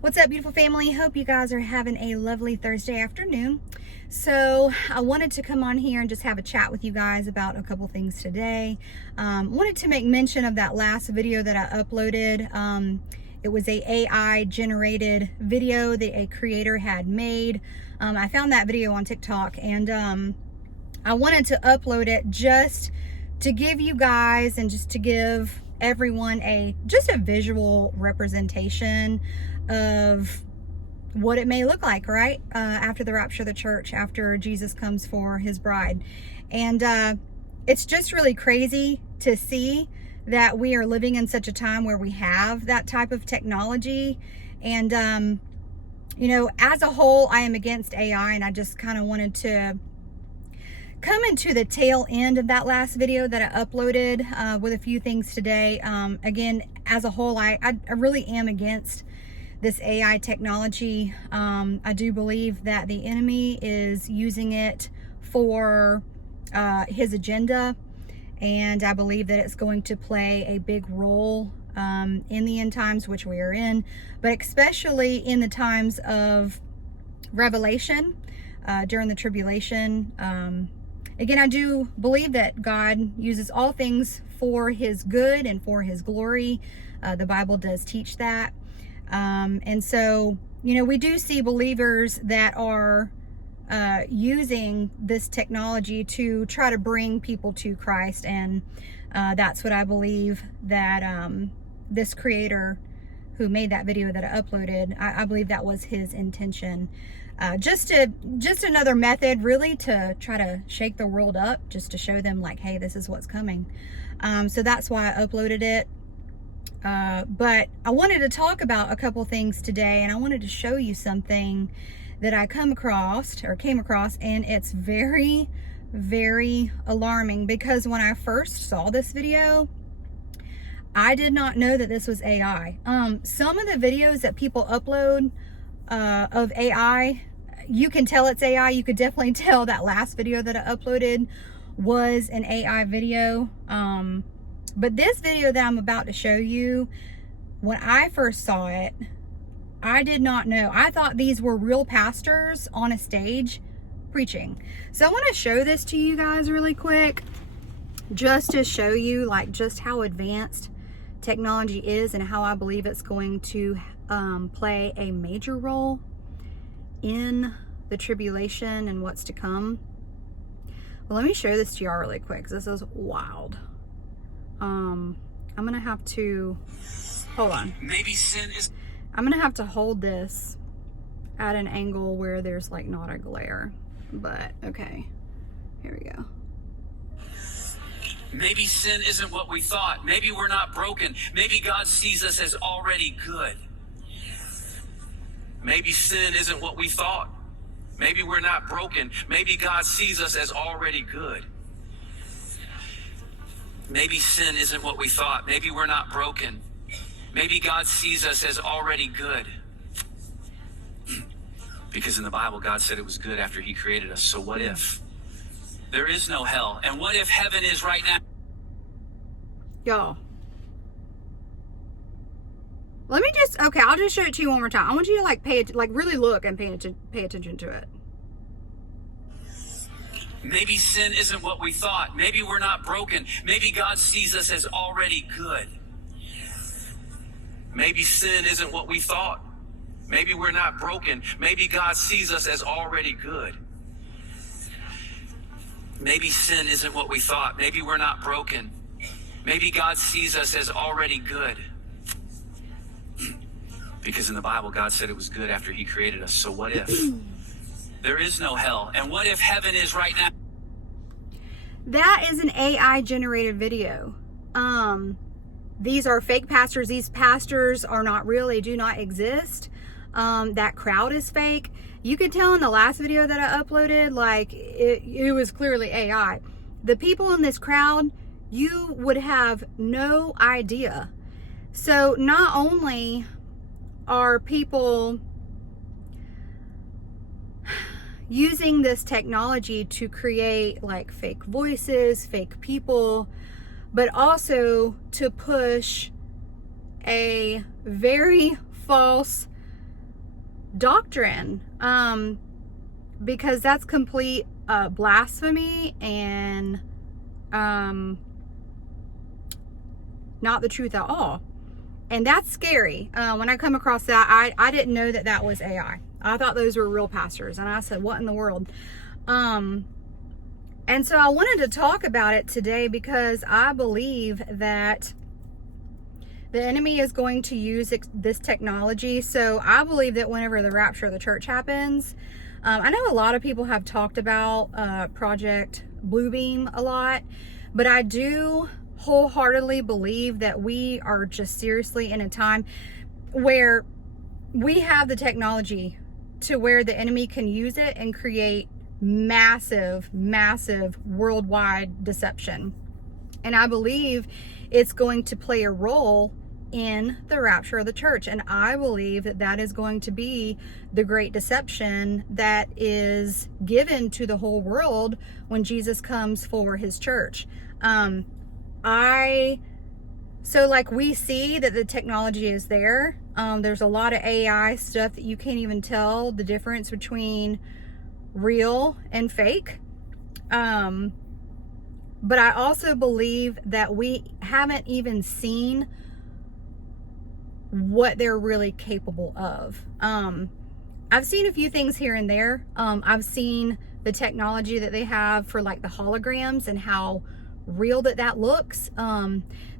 What's up, beautiful family? Hope you guys are having a lovely Thursday afternoon. So I wanted to come on here and just have a chat with you guys about a couple things today. Wanted to make mention of that last video that I uploaded. It was a AI generated video that a creator had made. I found that video on TikTok, and I wanted to upload it just to give you guys and just to give everyone just a visual representation of what it may look like, right? After the rapture of the church, after Jesus comes for his bride. And it's just really crazy to see that we are living in such a time where we have that type of technology. And, you know, as a whole, I am against AI, and I just kind of wanted to come into the tail end of that last video that I uploaded with a few things today. Again, as a whole, I really am against this AI technology. I do believe that the enemy is using it for his agenda, and I believe that it's going to play a big role in the end times, which we are in, but especially in the times of Revelation, during the tribulation. Again, I do believe that God uses all things for his good and for his glory. The Bible does teach that. And so, you know, we do see believers that are using this technology to try to bring people to Christ. And that's what I believe that this creator who made that video that I uploaded, I believe that was his intention. Just another method really to try to shake the world up, just to show them like, hey, this is what's coming. So that's why I uploaded it. But I wanted to talk about a couple things today, and I wanted to show you something that I came across, and it's very, very alarming, because when I first saw this video, I did not know that this was AI. Some of the videos that people upload of AI, you can tell it's AI. You could definitely tell that last video that I uploaded was an AI video. But this video that I'm about to show you, when I first saw it, I did not know. I thought these were real pastors on a stage preaching. So I want to show this to you guys really quick, just to show you like just how advanced technology is and how I believe it's going to play a major role in the tribulation and what's to come. Well, let me show this to y'all really quick, because this is wild. I'm gonna have to hold on. Maybe sin is. I'm gonna have to hold this at an angle where there's like not a glare, but okay, here we go. Maybe sin isn't what we thought. Maybe we're not broken. Maybe God sees us as already good. Maybe sin isn't what we thought. Maybe we're not broken. Maybe God sees us as already good. Maybe sin isn't what we thought. Maybe we're not broken. Maybe God sees us as already good. Because in the Bible, God said it was good after he created us. So what if there is no hell? And what if heaven is right now? Y'all, let me just, okay, I'll just show it to you one more time. I want you to like really look and pay attention to it. Maybe sin isn't what we thought. Maybe we're not broken. Maybe God sees us as already good. Maybe sin isn't what we thought. Maybe we're not broken. Maybe God sees us as already good. Maybe sin isn't what we thought. Maybe we're not broken. Maybe God sees us as already good. Because in the Bible, God said it was good after he created us. So what if there is no hell? And what if heaven is right now? That is an AI generated video. These are fake pastors. These pastors are not real. They do not exist. That crowd is fake. You could tell in the last video that I uploaded, like it was clearly AI. The people in this crowd, you would have no idea. So not only are people using this technology to create like fake voices, fake people, but also to push a very false doctrine, because that's complete blasphemy and not the truth at all. And that's scary. When I come across that, I didn't know that that was AI. I thought those were real pastors. And I said, what in the world? And so I wanted to talk about it today because I believe that the enemy is going to use this technology. So I believe that whenever the rapture of the church happens, I know a lot of people have talked about Project Bluebeam a lot, but I do wholeheartedly believe that we are just seriously in a time where we have the technology to where the enemy can use it and create massive worldwide deception. And I believe it's going to play a role in the rapture of the church. And I believe that that is going to be the great deception that is given to the whole world when Jesus comes for his church. So like we see that the technology is there. There's a lot of AI stuff that you can't even tell the difference between real and fake. But I also believe that we haven't even seen what they're really capable of. I've seen a few things here and there. I've seen the technology that they have for like the holograms and how real that looks.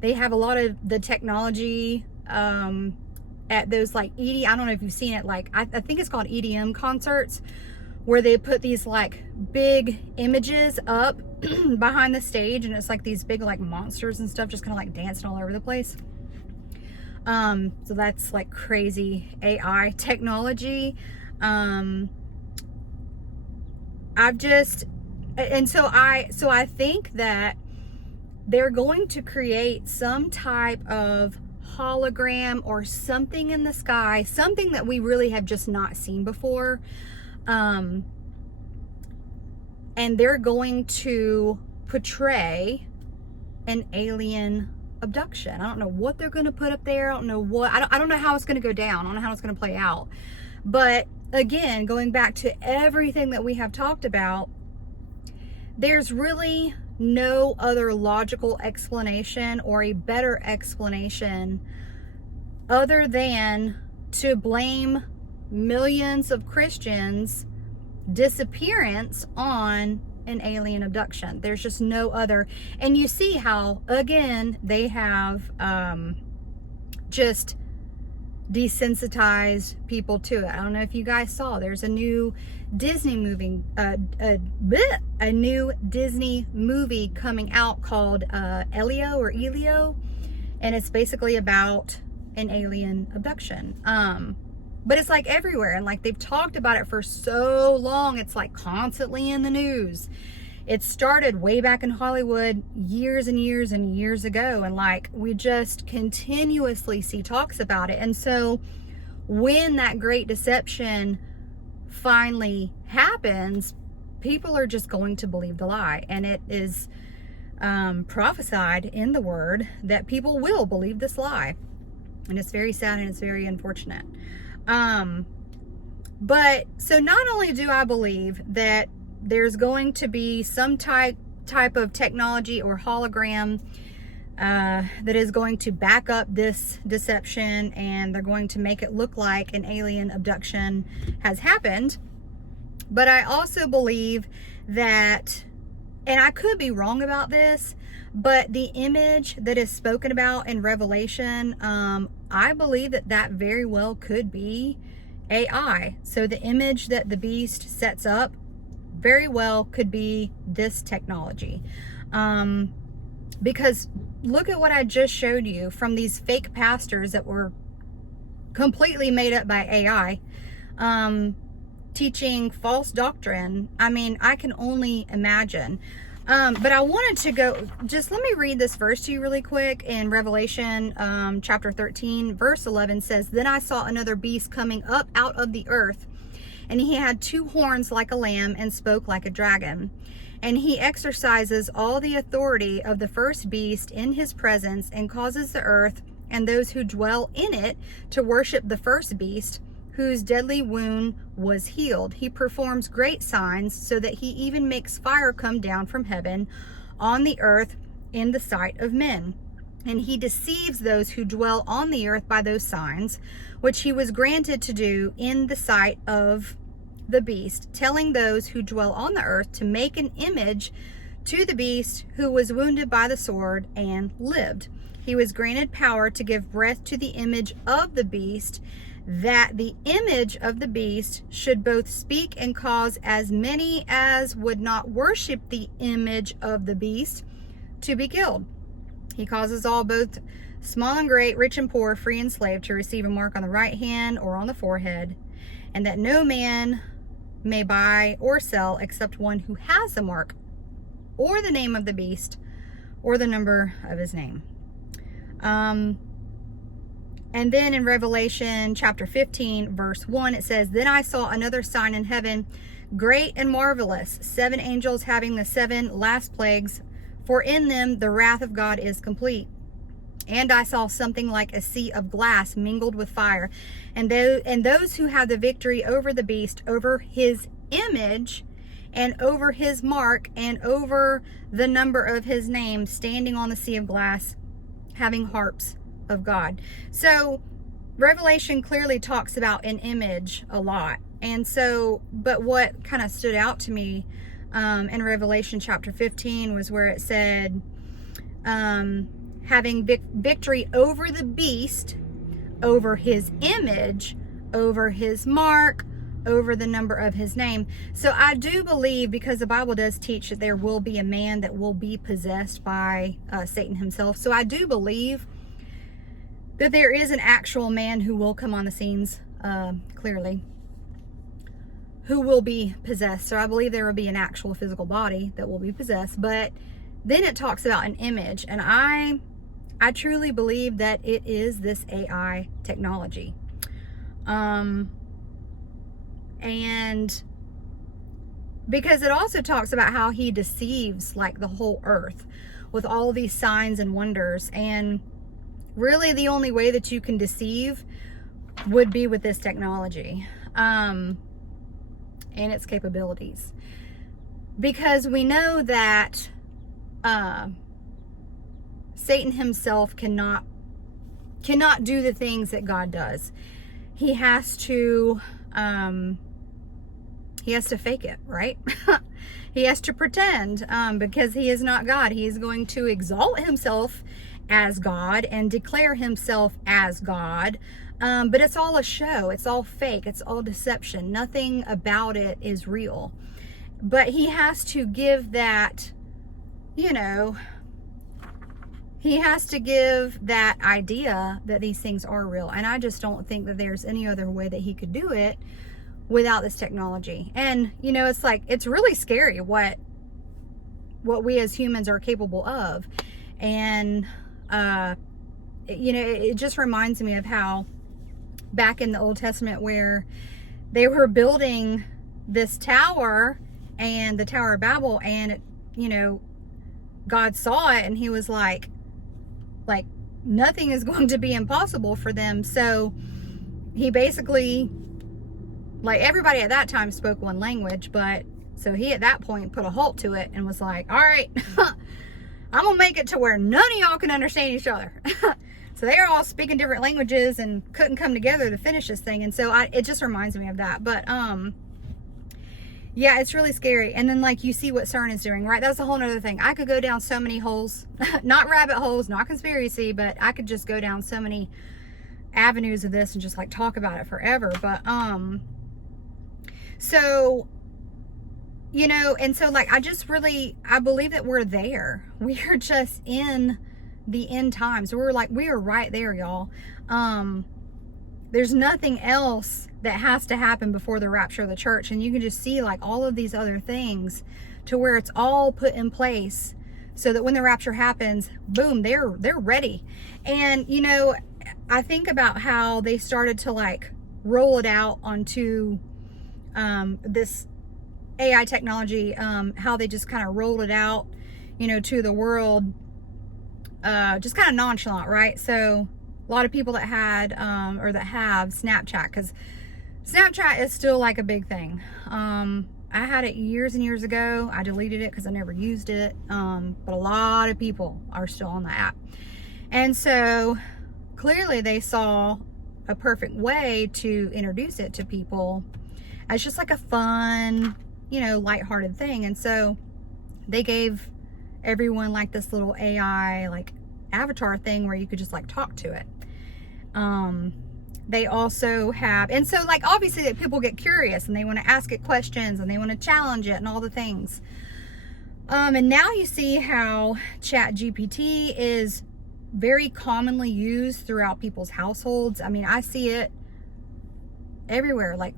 They have a lot of the technology at those like I don't know if you've seen it, like I think it's called EDM concerts, where they put these like big images up behind the stage, and it's like these big like monsters and stuff just kind of like dancing all over the place. So that's like crazy AI technology. So I think that they're going to create some type of hologram or something in the sky, something that we really have just not seen before. And they're going to portray an alien abduction. I don't know what they're going to put up there. I don't know how it's going to go down. I don't know how it's going to play out. But again, going back to everything that we have talked about, there's really no other logical explanation or a better explanation other than to blame millions of Christians' disappearance on an alien abduction. There's just no other. And you see how, again, they have just desensitized people to it. I don't know if you guys saw, there's a new Disney movie, a new Disney movie coming out called Elio, and it's basically about an alien abduction. But it's like everywhere, and like they've talked about it for so long, it's like constantly in the news. It started way back in Hollywood years and years and years ago, and like we just continuously see talks about it. And so when that great deception finally happens, people are just going to believe the lie. And it is prophesied in the word that people will believe this lie. And it's very sad and it's very unfortunate. But so not only do I believe that there's going to be some type of technology or hologram that is going to back up this deception, and they're going to make it look like an alien abduction has happened. But I also believe that, and I could be wrong about this, but the image that is spoken about in Revelation, I believe that very well could be AI. So the image that the beast sets up very well could be this technology. Because look at what I just showed you from these fake pastors that were completely made up by AI, teaching false doctrine. I mean, I can only imagine. But I wanted to just let me read this verse to you really quick. In Revelation chapter 13, verse 11 says, "Then I saw another beast coming up out of the earth, and he had 2 horns like a lamb and spoke like a dragon. And he exercises all the authority of the first beast in his presence, and causes the earth and those who dwell in it to worship the first beast, whose deadly wound was healed. He performs great signs, so that he even makes fire come down from heaven on the earth in the sight of men. And he deceives those who dwell on the earth by those signs, which he was granted to do in the sight of the beast, telling those who dwell on the earth to make an image to the beast who was wounded by the sword and lived. He was granted power to give breath to the image of the beast, that the image of the beast should both speak and cause as many as would not worship the image of the beast to be killed. He causes all, both small and great, rich and poor, free and slave, to receive a mark on the right hand or on the forehead, and that no man may buy or sell except one who has the mark or the name of the beast or the number of his name. And then in Revelation chapter 15, verse 1, it says, "Then I saw another sign in heaven, great and marvelous, 7 angels having the 7 last plagues, for in them the wrath of God is complete. And I saw something like a sea of glass mingled with fire, and those who had the victory over the beast, over his image, and over his mark, and over the number of his name, standing on the sea of glass, having harps of God." So Revelation clearly talks about an image a lot. And so, but what kind of stood out to me in Revelation chapter 15 was where it said, having victory over the beast, over his image, over his mark, over the number of his name. So I do believe, because the Bible does teach that there will be a man that will be possessed by Satan himself. So I do believe that there is an actual man who will come on the scenes, clearly, who will be possessed. So I believe there will be an actual physical body that will be possessed. But then it talks about an image, and I truly believe that it is this AI technology. And because it also talks about how he deceives like the whole earth with all these signs and wonders, and really the only way that you can deceive would be with this technology and its capabilities, because we know that Satan himself cannot do the things that God does. He has to fake it, right? He has to pretend, because he is not God. He is going to exalt himself as God and declare himself as God. But it's all a show. It's all fake. It's all deception. Nothing about it is real. But he has to give that, he has to give that idea that these things are real. And I just don't think that there's any other way that he could do it without this technology. And, it's like, it's really scary what we as humans are capable of. And, it just reminds me of how back in the Old Testament, where they were building this tower, and the Tower of Babel, and God saw it, and he was like nothing is going to be impossible for them. So he basically, like, everybody at that time spoke one language, but so he at that point put a halt to it and was like, all right, I'm gonna make it to where none of y'all can understand each other. So they're all speaking different languages and couldn't come together to finish this thing. And so it just reminds me of that. But yeah, it's really scary. And then, like, you see what CERN is doing, right? That's a whole nother thing. I could go down so many holes, not rabbit holes, not conspiracy, but I could just go down so many avenues of this and just like talk about it forever. But so, and so, like, I believe that we're there. We are just in the end times. We are right there, y'all. There's nothing else that has to happen before the rapture of the church. And you can just see, like, all of these other things to where it's all put in place so that when the rapture happens, boom, they're ready. And, I think about how they started to, like, roll it out onto this AI technology, how they just kind of rolled it out, to the world, just kind of nonchalant, right? So a lot of people that had, or that have Snapchat, because Snapchat is still like a big thing. I had it years and years ago. I deleted it because I never used it. But a lot of people are still on the app. And so clearly they saw a perfect way to introduce it to people as just like a fun, you know, lighthearted thing. And so they gave everyone like this little AI like avatar thing where you could just like talk to it. They also have, and so like obviously that people get curious and they want to ask it questions and they want to challenge it and all the things. And now you see how ChatGPT is very commonly used throughout people's households. I mean, I see it everywhere. Like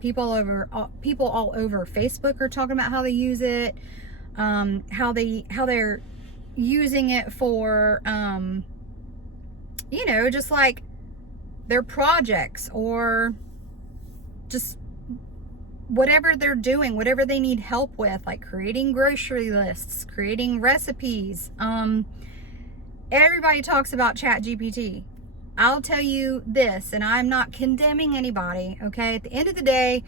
people all over Facebook are talking about how they use it, how they're using it for, you know, just like their projects or just whatever they're doing, whatever they need help with, like creating grocery lists, creating recipes. Everybody talks about ChatGPT. I'll tell you this, and I'm not condemning anybody, okay? At the end of the day,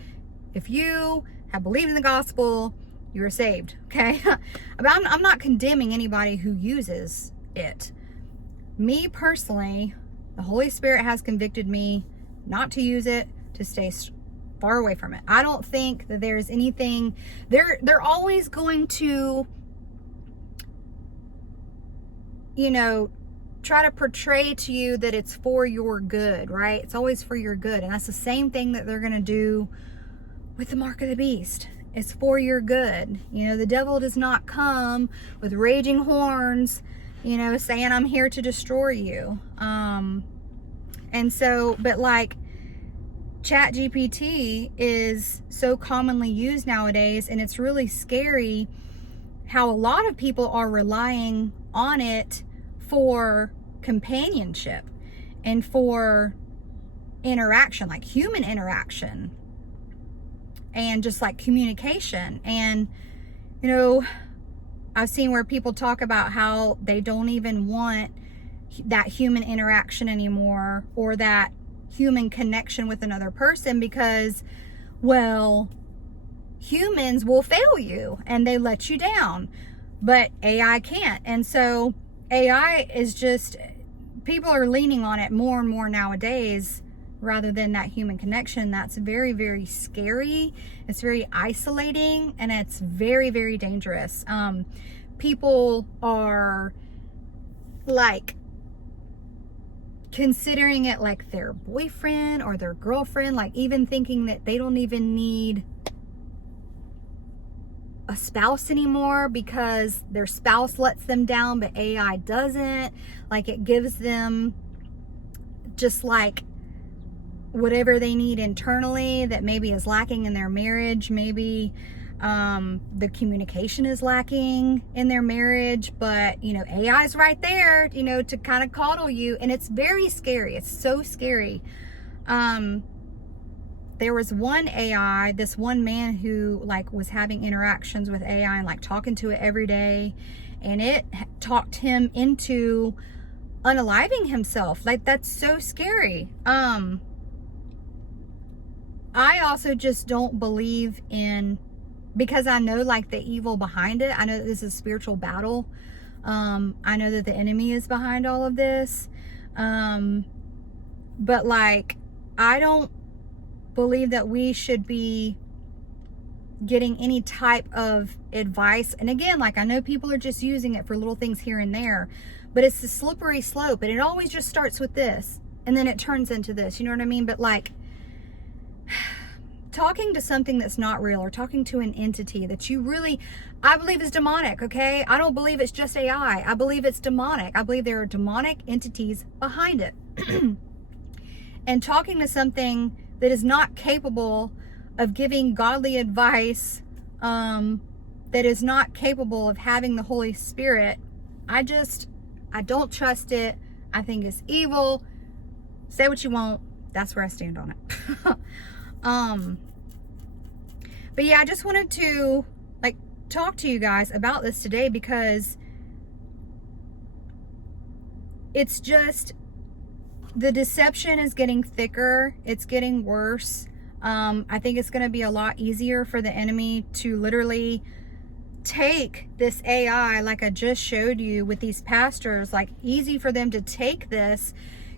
if you have believed in the gospel, you're saved, okay? I'm not condemning anybody who uses it. Me personally, the Holy Spirit has convicted me not to use it, to stay far away from it. I don't think that there's anything, they're always going to, you know, try to portray to you that it's for your good, right? It's always for your good. And that's the same thing that they're going to do with the mark of the beast. It's for your good. You know, the devil does not come with raging horns, you know, saying I'm here to destroy you. And so, but like ChatGPT is so commonly used nowadays, and it's really scary how a lot of people are relying on it for companionship and for interaction, like human interaction and just like communication. And, you know, I've seen where people talk about how they don't even want that human interaction anymore, or that human connection with another person, because, well, humans will fail you and they let you down, but AI can't. And so AI is just, people are leaning on it more and more nowadays rather than that human connection. That's very, very scary. It's very isolating, and it's very, very dangerous. People are like considering it like their boyfriend or their girlfriend, like even thinking that they don't even need a spouse anymore because their spouse lets them down, but AI doesn't. Like it gives them just like whatever they need internally that maybe is lacking in their marriage. Maybe the communication is lacking in their marriage, but you know, AI's right there, you know, to kind of coddle you. And it's very scary. It's so scary. There was one AI, this one man who like was having interactions with AI and like talking to it every day, and it talked him into unaliving himself. Like that's so scary. I also just don't believe in, because I know like the evil behind it. I know that this is a spiritual battle. I know that the enemy is behind all of this. But like, I don't believe that we should be getting any type of advice. And again, like I know people are just using it for little things here and there, but it's the slippery slope, and it always just starts with this and then it turns into this, you know what I mean? But like talking to something that's not real, or talking to an entity that you really, I believe is demonic, okay? I don't believe it's just AI. I believe it's demonic. I believe there are demonic entities behind it. And talking to something that is not capable of giving godly advice, that is not capable of having the Holy Spirit, I don't trust it. I think it's evil. Say what you want. That's where I stand on it. But yeah, I just wanted to like talk to you guys about this today, because it's just, the deception is getting thicker. It's getting worse. I think it's going to be a lot easier for the enemy to literally take this AI, like I just showed you with these pastors, like easy for them to take this.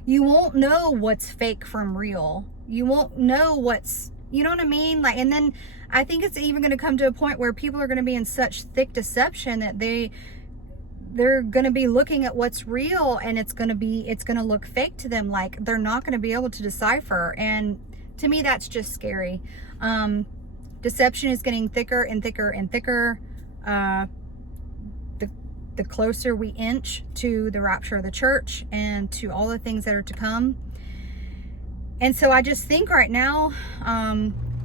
You won't know what's fake from real. You won't know what's, you know what I mean? Like, and then I think it's even going to come to a point where people are going to be in such thick deception that they're going to be looking at what's real, and it's going to look fake to them. Like, they're not going to be able to decipher. And to me, that's just scary. Deception is getting thicker and thicker and thicker. The closer we inch to the rapture of the church and to all the things that are to come. And so I just think right now,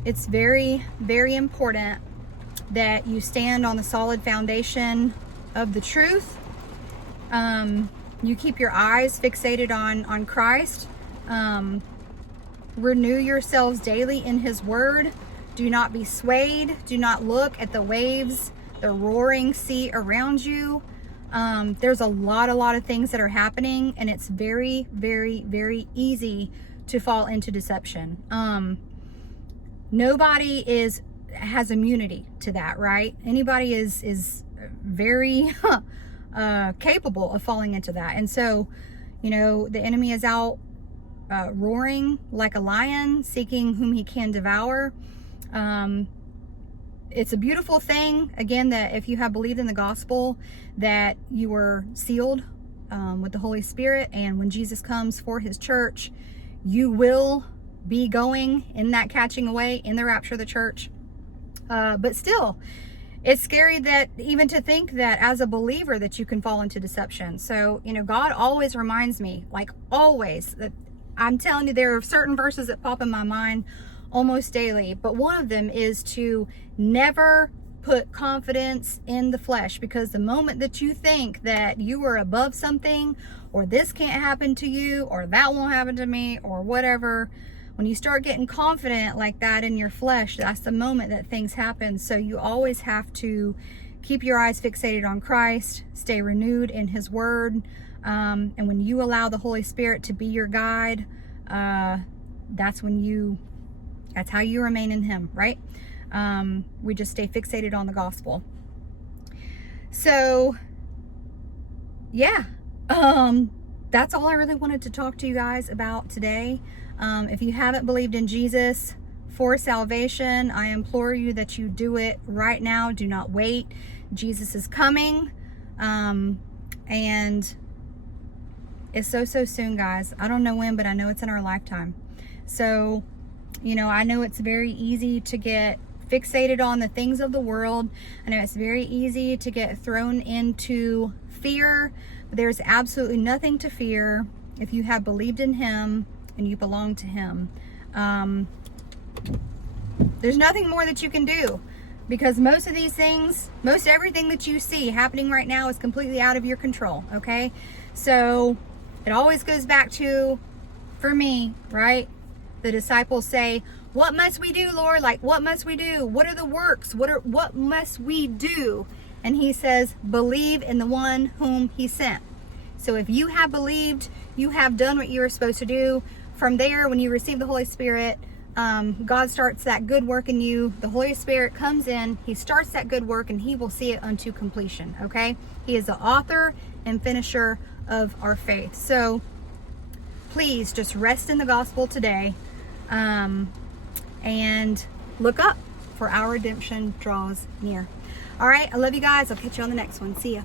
it's very, very important that you stand on the solid foundation of the truth. You keep your eyes fixated on Christ. Renew yourselves daily in his word. Do not be swayed. Do not look at the waves, the roaring sea around you. There's a lot of things that are happening, and it's very, very, very easy to fall into deception. Nobody has immunity to that, right? Anybody is very capable of falling into that. And so, you know, the enemy is out roaring like a lion, seeking whom he can devour. It's a beautiful thing, again, that if you have believed in the gospel, that you were sealed with the Holy Spirit, and when Jesus comes for his church, you will be going in that catching away, in the rapture of the church. But still, it's scary that even to think that as a believer that you can fall into deception. So, you know, God always reminds me, like always, that I'm telling you, there are certain verses that pop in my mind almost daily, but one of them is to never put confidence in the flesh, because the moment that you think that you are above something, or this can't happen to you, or that won't happen to me, or whatever, when you start getting confident like that in your flesh, that's the moment that things happen. So you always have to keep your eyes fixated on Christ, stay renewed in his word, and when you allow the Holy Spirit to be your guide, that's how you remain in him, right? We just stay fixated on the gospel. So yeah, that's all I really wanted to talk to you guys about today. If you haven't believed in Jesus for salvation, I implore you that you do it right now. Do not wait. Jesus is coming, and it's so soon, guys. I don't know when, but I know it's in our lifetime. So, you know, I know it's very easy to get fixated on the things of the world. I know it's very easy to get thrown into fear, but there's absolutely nothing to fear if you have believed in him and you belong to him. There's nothing more that you can do, because most of these things, most everything that you see happening right now is completely out of your control, okay? So it always goes back to, for me, right? The disciples say, what must we do, Lord? Like, what must we do? What are the works? What must we do? And he says, believe in the one whom he sent. So if you have believed, you have done what you were supposed to do. From there, when you receive the Holy Spirit, God starts that good work in you. The Holy Spirit comes in, he starts that good work, and he will see it unto completion, okay? He is the author and finisher of our faith. So please just rest in the gospel today, and look up, for our redemption draws near. All right, I love you guys. I'll catch you on the next one. See ya.